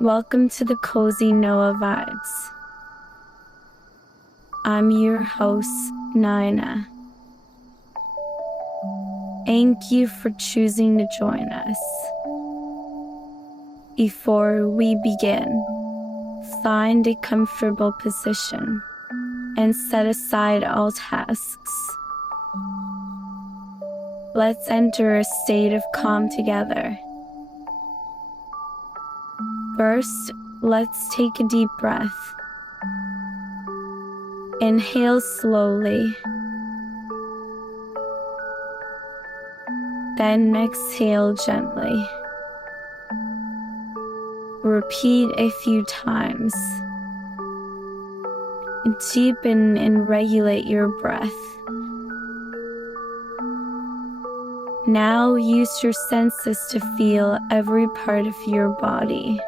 Welcome to the Cozy Noah Vibes. I'm your host, Nina. Thank you for choosing to join us. Before we begin, find a comfortable position and set aside all tasks. Let's enter a state of calm together. First, let's take a deep breath. Inhale slowly. Then exhale gently. Repeat a few times. Deepen and regulate your breath. Now use your senses to feel every part of your body.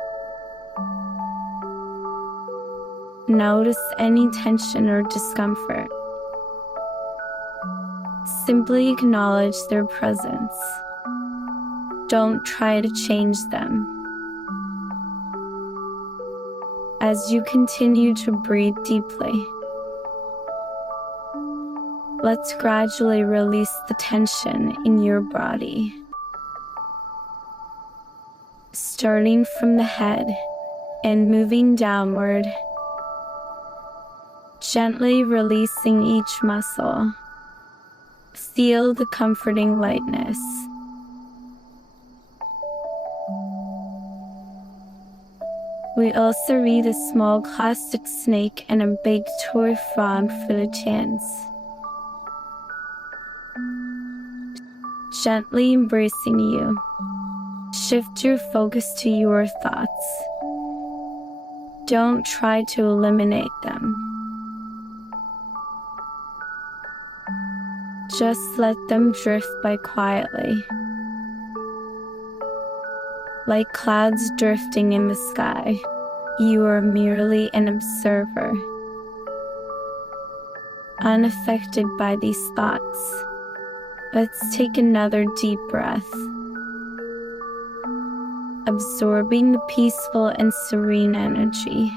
Notice any tension or discomfort. Simply acknowledge their presence. Don't try to change them. As you continue to breathe deeply, let's gradually release the tension in your body. Starting from the head and moving downward, gently releasing each muscle. Feel the comforting lightness. We also read a small plastic snake and a big toy frog for the chance. Gently embracing you. Shift your focus to your thoughts. Don't try to eliminate them. Just let them drift by quietly, like clouds drifting in the sky. You are merely an observer, unaffected by these thoughts. Let's take another deep breath, absorbing the peaceful and serene energy.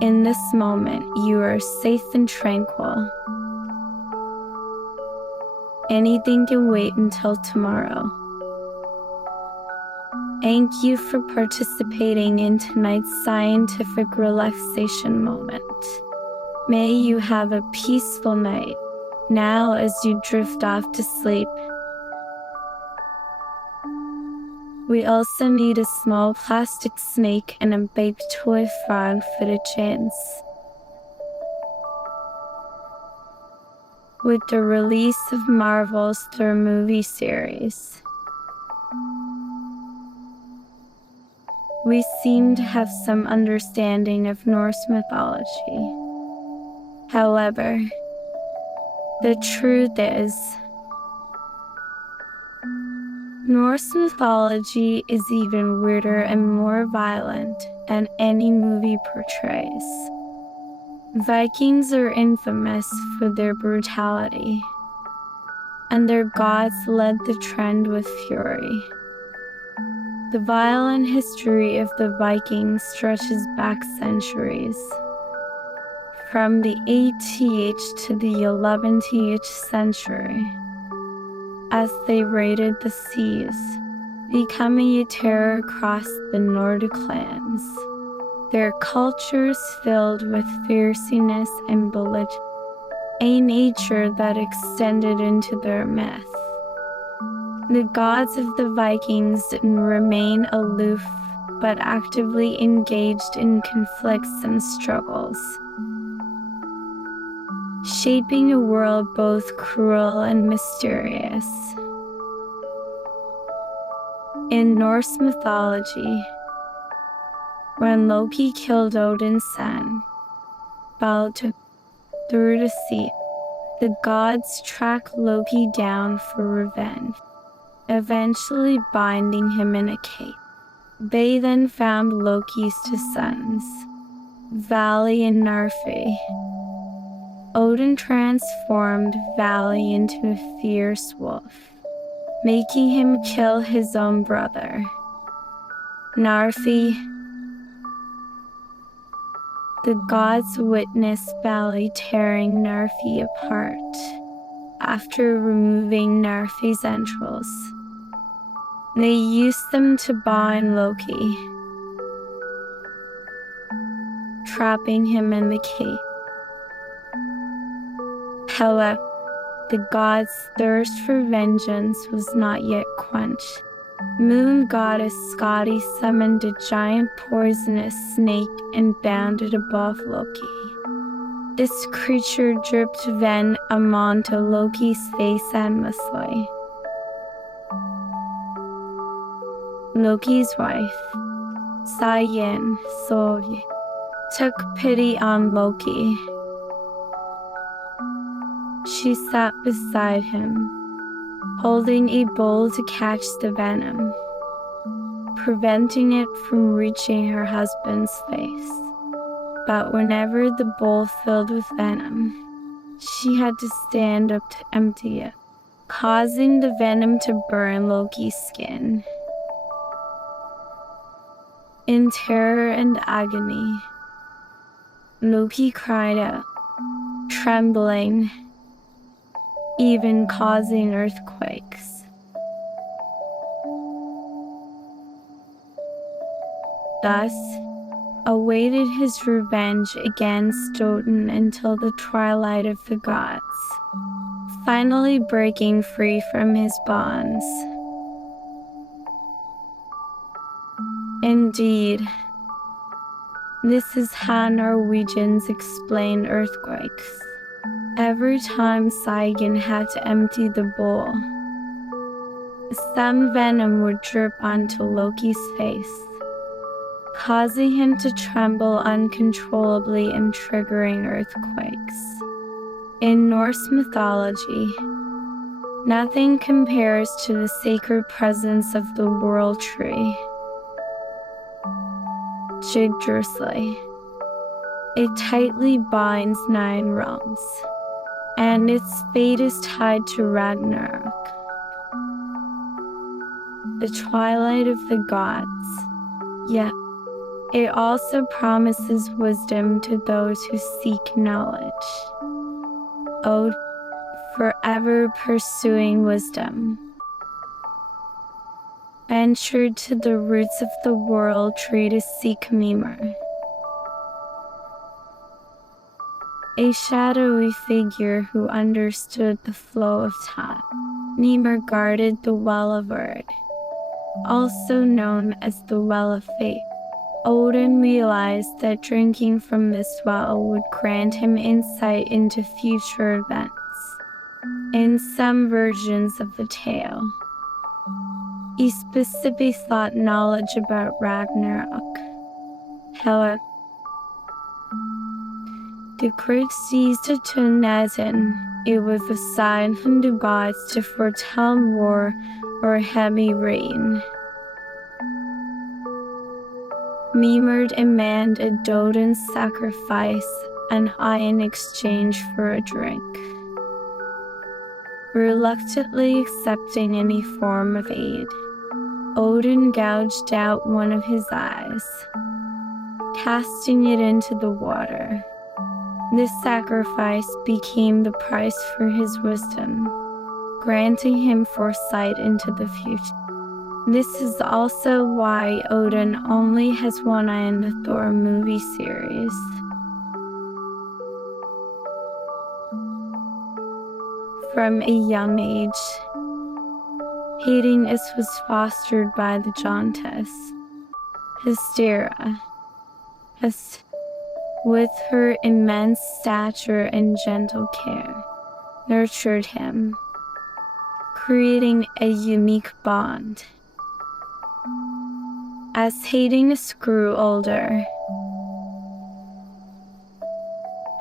In this moment, you are safe and tranquil. Anything can wait until tomorrow. Thank you for participating in tonight's scientific relaxation moment. May you have a peaceful night. Now, as you drift off to sleep, we also need a small plastic snake and a big toy frog for the chance. With the release of Marvel's Thor movie series, we seem to have some understanding of Norse mythology. However, the truth is, Norse mythology is even weirder and more violent than any movie portrays. Vikings are infamous for their brutality, and their gods led the trend with fury. The violent history of the Vikings stretches back centuries, from the 8th to the 11th century, as they raided the seas, becoming a terror across the Nordic lands. Their cultures filled with fierceness and belligerence, a nature that extended into their myth. The gods of the Vikings didn't remain aloof, but actively engaged in conflicts and struggles, shaping a world both cruel and mysterious. In Norse mythology, when Loki killed Odin's son, Baldur, through the sea, the gods track Loki down for revenge, eventually binding him in a cage. They then found Loki's two sons, Vali and Narfi. Odin transformed Vali into a fierce wolf, making him kill his own brother. Narfi. The gods witnessed Bali tearing Narfi apart after removing Narfi's entrails. They used them to bind Loki, trapping him in the cave. However, the gods' thirst for vengeance was not yet quenched. Moon goddess Skadi summoned a giant poisonous snake and bound it above Loki. This creature dripped venom onto Loki's face endlessly. Loki's wife, Sayin Soy, took pity on Loki. She sat beside him, holding a bowl to catch the venom, preventing it from reaching her husband's face. But whenever the bowl filled with venom, she had to stand up to empty it, causing the venom to burn Loki's skin. In terror and agony, Loki cried out, trembling, even causing earthquakes. Thus, awaited his revenge against Odin until the twilight of the gods, finally breaking free from his bonds. Indeed, this is how Norwegians explain earthquakes. Every time Sagan had to empty the bowl, some venom would drip onto Loki's face, causing him to tremble uncontrollably and triggering earthquakes. In Norse mythology, nothing compares to the sacred presence of the world tree, Yggdrasil. It tightly binds 9 realms, and its fate is tied to Ragnarok, the twilight of the gods. Yet, it also promises wisdom to those who seek knowledge. Ode, forever pursuing wisdom, ventured to the roots of the world tree to seek Mimir, a shadowy figure who understood the flow of time. Mimir guarded the Well of Erd, also known as the Well of Fate. Odin realized that drinking from this well would grant him insight into future events. In some versions of the tale, he specifically sought knowledge about Ragnarok. However, the Greeks used it to imagine it was a sign from the gods to foretell war or heavy rain. Mimir demanded Odin's sacrifice and eye in exchange for a drink, reluctantly accepting any form of aid. Odin gouged out one of his eyes, casting it into the water. This sacrifice became the price for his wisdom, granting him foresight into the future. This is also why Odin only has one eye in the Thor movie series. From a young age, Hades was fostered by the giantess Hystera, with her immense stature and gentle care, nurtured him, creating a unique bond. As Hades grew older,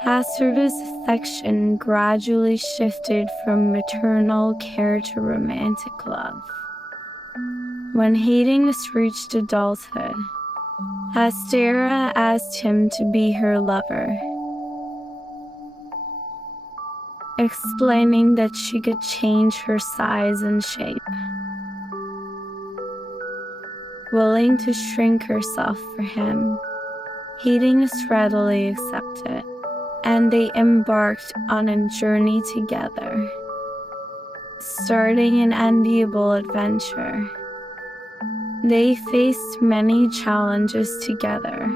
Hystera's affection gradually shifted from maternal care to romantic love. When Hades reached adulthood, Hystera asked him to be her lover, explaining that she could change her size and shape. willing to shrink herself for him. Hades readily accepted, and they embarked on a journey together, starting an enviable adventure. They faced many challenges together,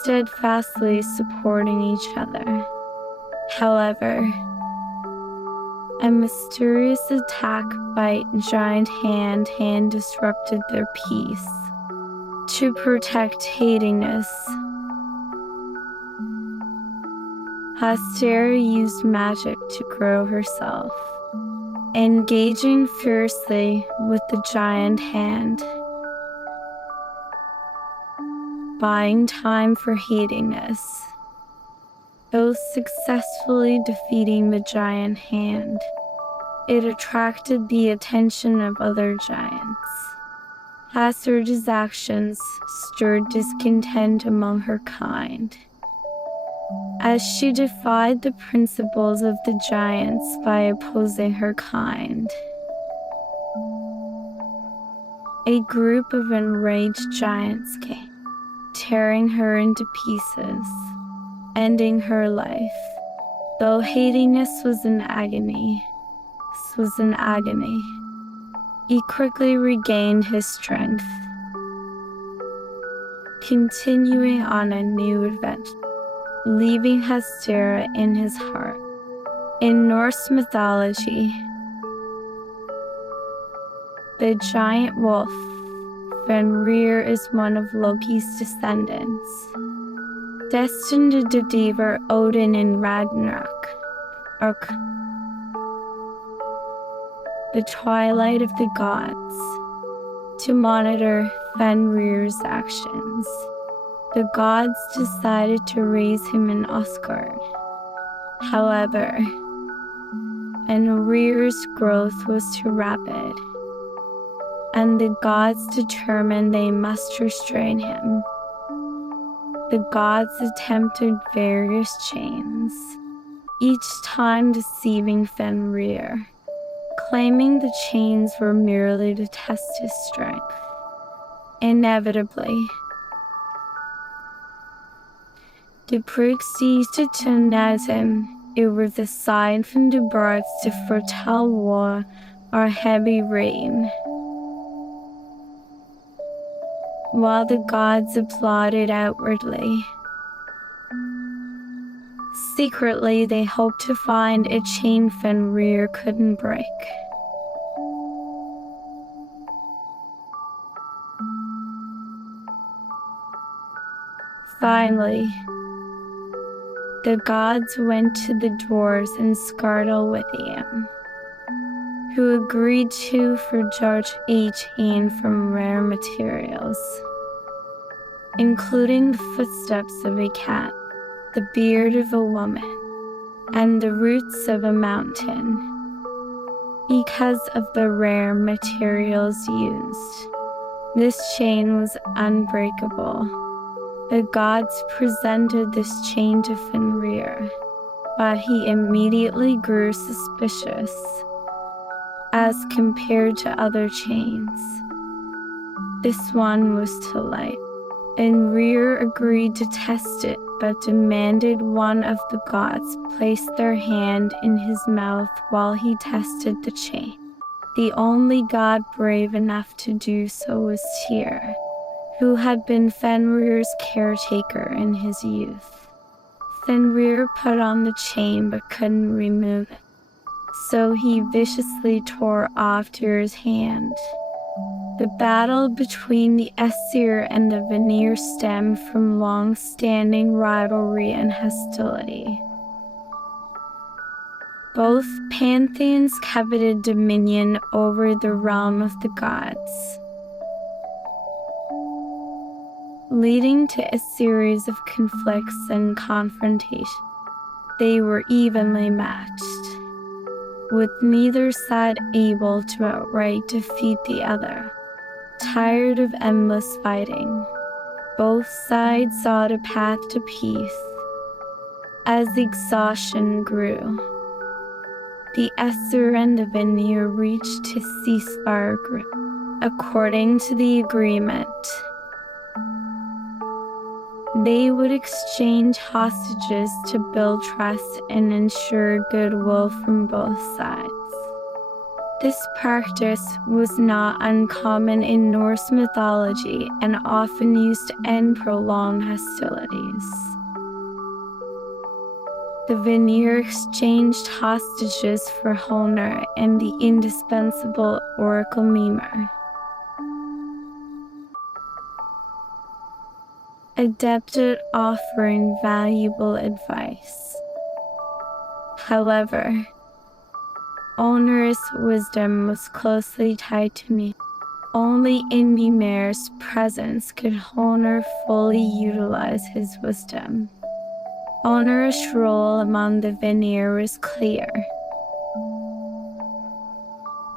steadfastly supporting each other. However, a mysterious attack by giant hand disrupted their peace. To protect Hades, Hestera used magic to grow herself, engaging fiercely with the giant hand, buying time for Hades, though successfully defeating the giant hand. It attracted the attention of other giants. Hestera's actions stirred discontent among her kind, as she defied the principles of the giants by opposing her kind. A group of enraged giants came, tearing her into pieces, ending her life. Though Hades was in agony, he quickly regained his strength, continuing on a new adventure, leaving Hestera in his heart. In Norse mythology, the giant wolf Fenrir is one of Loki's descendants, destined to devour Odin in Ragnarok, the twilight of the gods. To monitor Fenrir's actions, the gods decided to raise him in Asgard. However, Fenrir's growth was too rapid, and the gods determined they must restrain him. The gods attempted various chains, each time deceiving Fenrir, claiming the chains were merely to test his strength. Inevitably, the priests used to tonize him. It was a sign from the birds to foretell war or heavy rain. While the gods applauded outwardly, secretly they hoped to find a chain Fenrir couldn't break. Finally, the gods went to the dwarves in Skardelwithium, who agreed to forge a chain from rare materials, including the footsteps of a cat, the beard of a woman, and the roots of a mountain. Because of the rare materials used, this chain was unbreakable. The gods presented this chain to Fenrir, but he immediately grew suspicious as compared to other chains. This one was too light. Fenrir agreed to test it, but demanded one of the gods place their hand in his mouth while he tested the chain. The only god brave enough to do so was Tyr, who had been Fenrir's caretaker in his youth. Fenrir put on the chain but couldn't remove it, so he viciously tore off Tyr's hand. The battle between the Aesir and the Vanir stemmed from long-standing rivalry and hostility. Both pantheons coveted dominion over the realm of the gods, leading to a series of conflicts and confrontations. They were evenly matched, with neither side able to outright defeat the other. Tired of endless fighting, both sides sought a path to peace. As exhaustion grew, the Aesir and the Vanir reached a ceasefire agreement, according to the agreement. They would exchange hostages to build trust and ensure goodwill from both sides. This practice was not uncommon in Norse mythology and often used to end prolonged hostilities. The Vanir exchanged hostages for Honor and the indispensable oracle Mimir. Adept at offering valuable advice. However, Honor's wisdom was closely tied to me. Only in Mimir's presence could Honor fully utilize his wisdom. Honor's role among the Vanir was clear,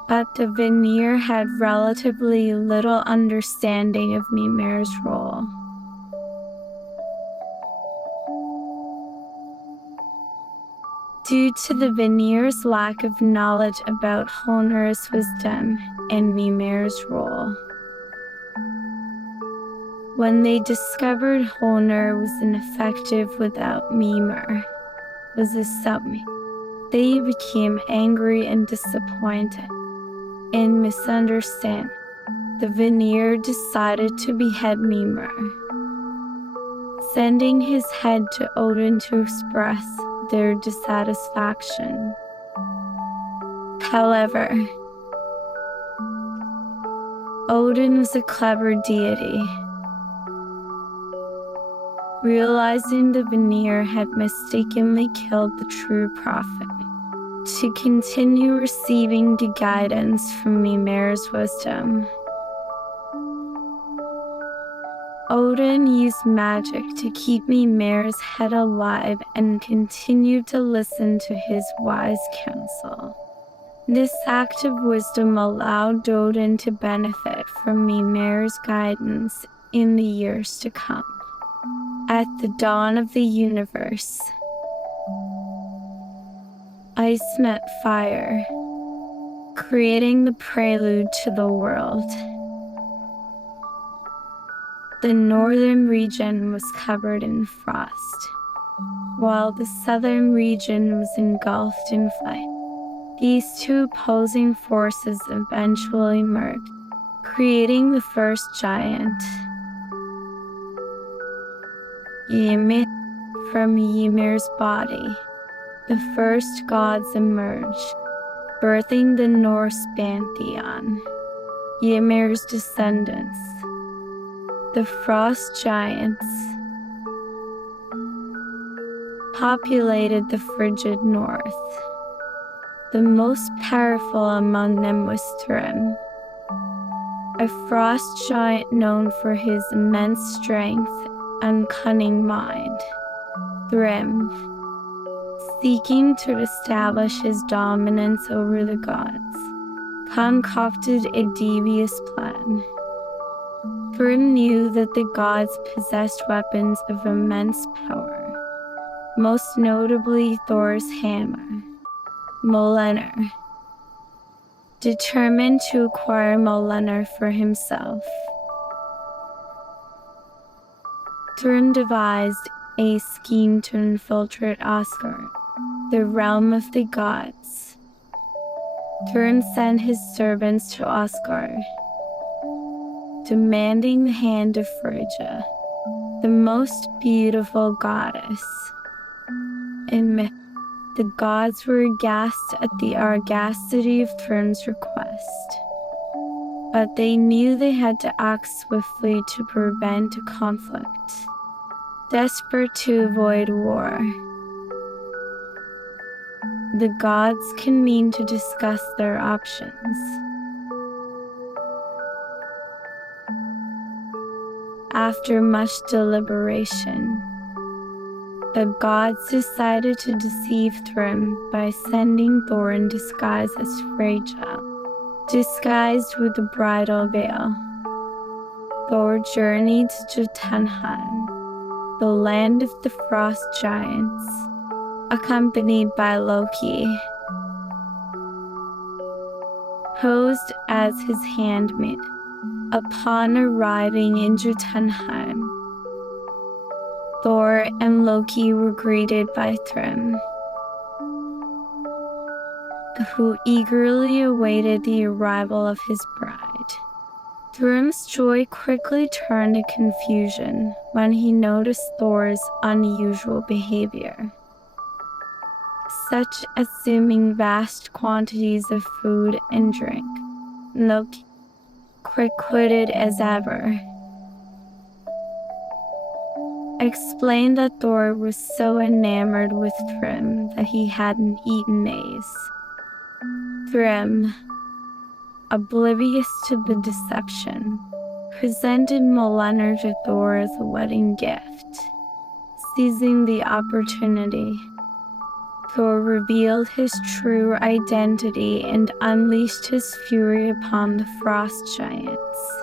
but the Vanir had relatively little understanding of Mimir's role. Due to the Vanir's lack of knowledge about Honor's wisdom and Mimir's role. When they discovered Honor was ineffective without Mimir, was a summit, they became angry and disappointed. In misunderstanding, the Vanir decided to behead Mimir, sending his head to Odin to express their dissatisfaction. However, Odin was a clever deity. Realizing the Vanir had mistakenly killed the true prophet, to continue receiving the guidance from Mimir's wisdom, Odin used magic to keep Mimir's head alive and continued to listen to his wise counsel. This act of wisdom allowed Odin to benefit from Mimir's guidance in the years to come. At the dawn of the universe, ice met fire, creating the prelude to the world. The northern region was covered in frost, while the southern region was engulfed in flame. These two opposing forces eventually merged, creating the first giant, Ymir. From Ymir's body, the first gods emerged, birthing the Norse pantheon. Ymir's descendants, the frost giants, populated the frigid north. The most powerful among them was Thrym, a frost giant known for his immense strength and cunning mind. Thrym, seeking to establish his dominance over the gods, concocted a devious plan. Thrym knew that the gods possessed weapons of immense power, most notably Thor's hammer, Mjolnir. Determined to acquire Mjolnir for himself, Thrym devised a scheme to infiltrate Asgard, the realm of the gods. Thrym sent his servants to Asgard, demanding the hand of Frigga, the most beautiful goddess. In myth, the gods were aghast at the audacity of Thrym's request, but they knew they had to act swiftly to prevent a conflict. Desperate to avoid war, the gods convened to discuss their options. After much deliberation, the gods decided to deceive Thrym by sending Thor in disguise as Freyja, disguised with a bridal veil. Thor journeyed to Jotunheim, the land of the frost giants, accompanied by Loki, posed as his handmaid. Upon arriving in Jotunheim, Thor and Loki were greeted by Thrym, who eagerly awaited the arrival of his bride. Thrym's joy quickly turned to confusion when he noticed Thor's unusual behavior, such as consuming vast quantities of food and drink. Loki, quick-witted as ever, explained that Thor was so enamored with Thrym that he hadn't eaten days. Thrym, oblivious to the deception, presented Mjolnir to Thor as a wedding gift. Seizing the opportunity, Thor revealed his true identity and unleashed his fury upon the frost giants,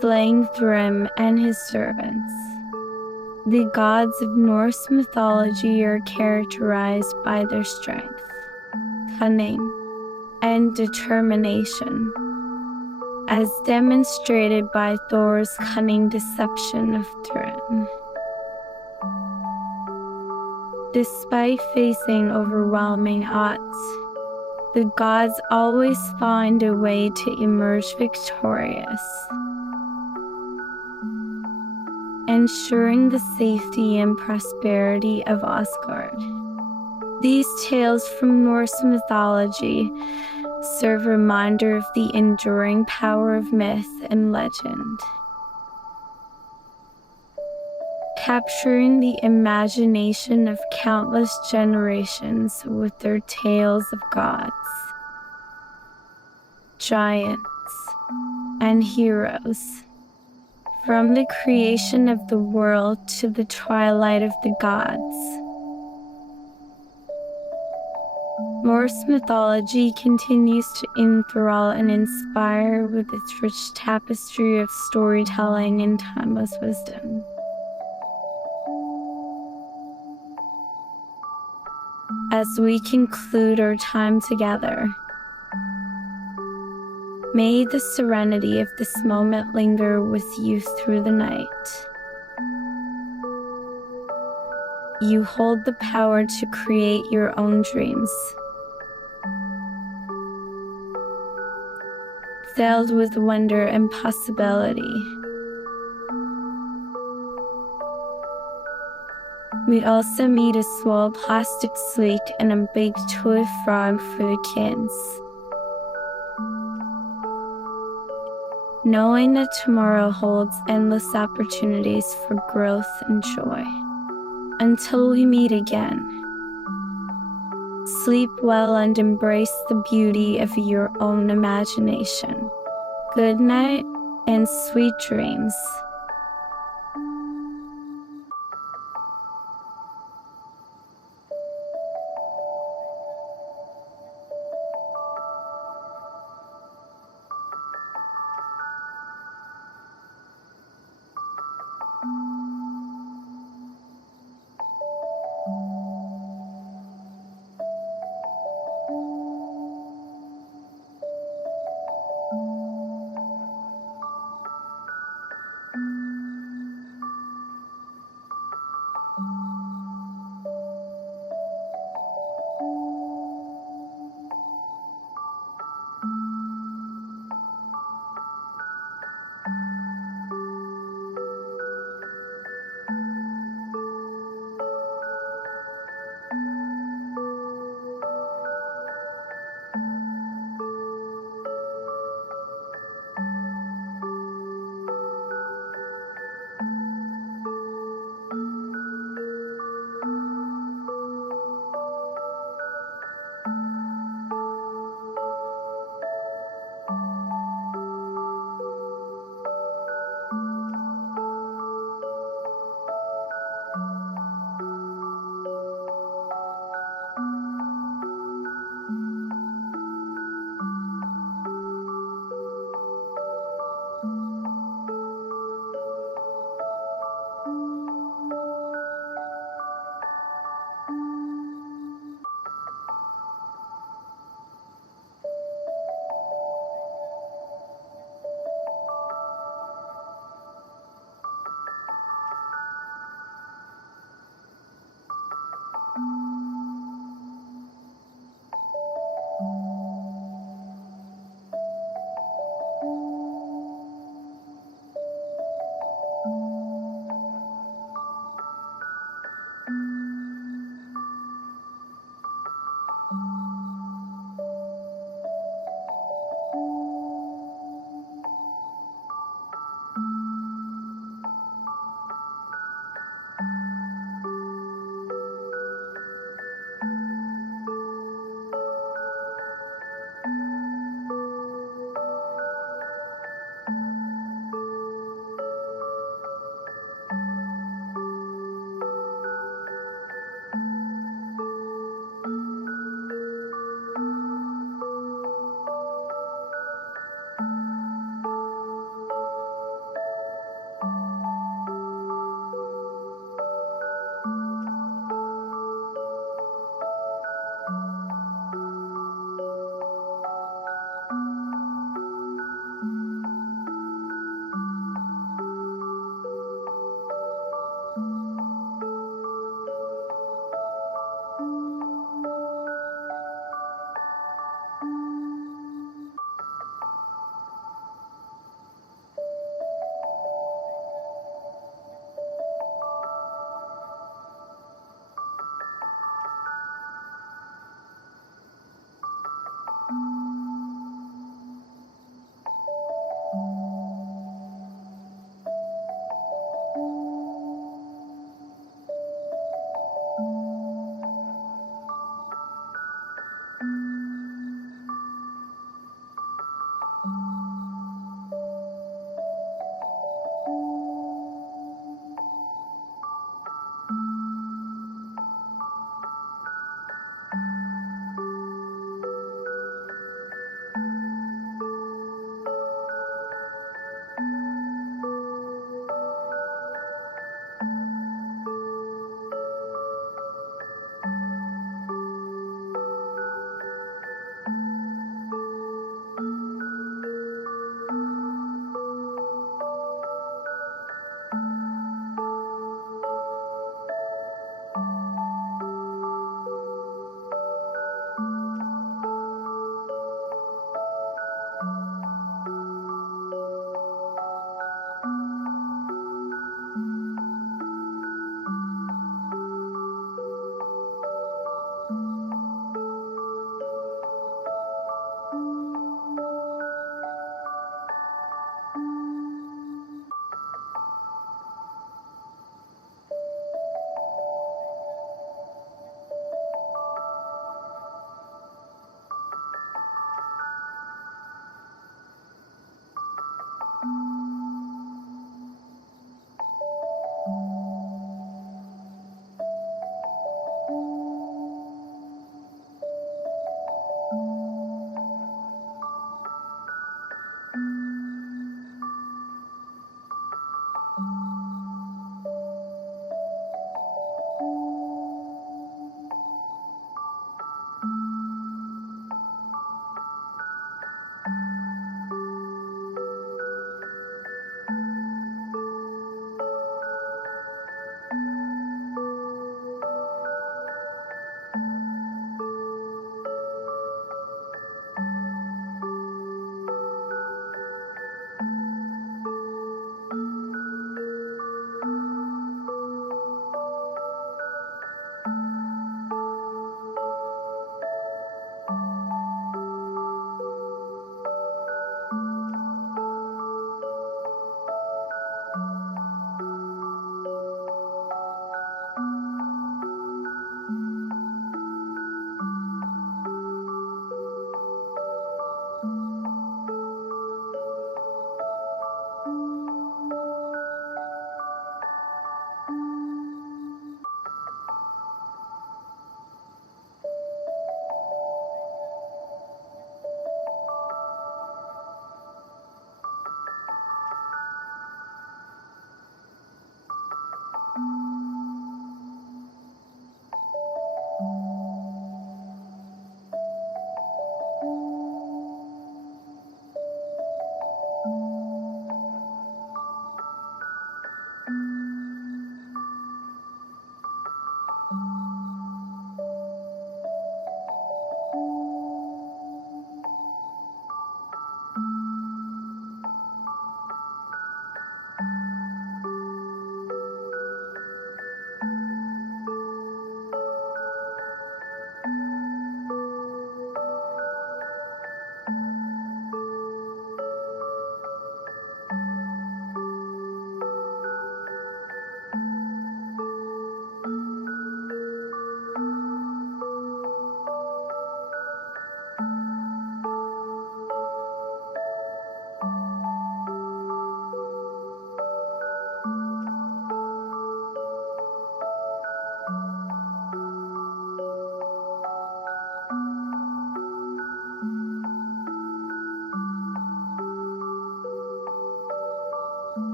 slaying Thrym and his servants. The gods of Norse mythology are characterized by their strength, cunning, and determination, as demonstrated by Thor's cunning deception of Thrym. Despite facing overwhelming odds, the gods always find a way to emerge victorious, ensuring the safety and prosperity of Asgard. These tales from Norse mythology serve a reminder of the enduring power of myth and legend, capturing the imagination of countless generations with their tales of gods, giants, and heroes. From the creation of the world to the twilight of the gods, Norse mythology continues to enthrall and inspire with its rich tapestry of storytelling and timeless wisdom. As we conclude our time together, may the serenity of this moment linger with you through the night. You hold the power to create your own dreams, filled with wonder and possibility. We also made a small plastic slate and a big toy frog for the kids, knowing that tomorrow holds endless opportunities for growth and joy. Until we meet again, sleep well and embrace the beauty of your own imagination. Good night and sweet dreams.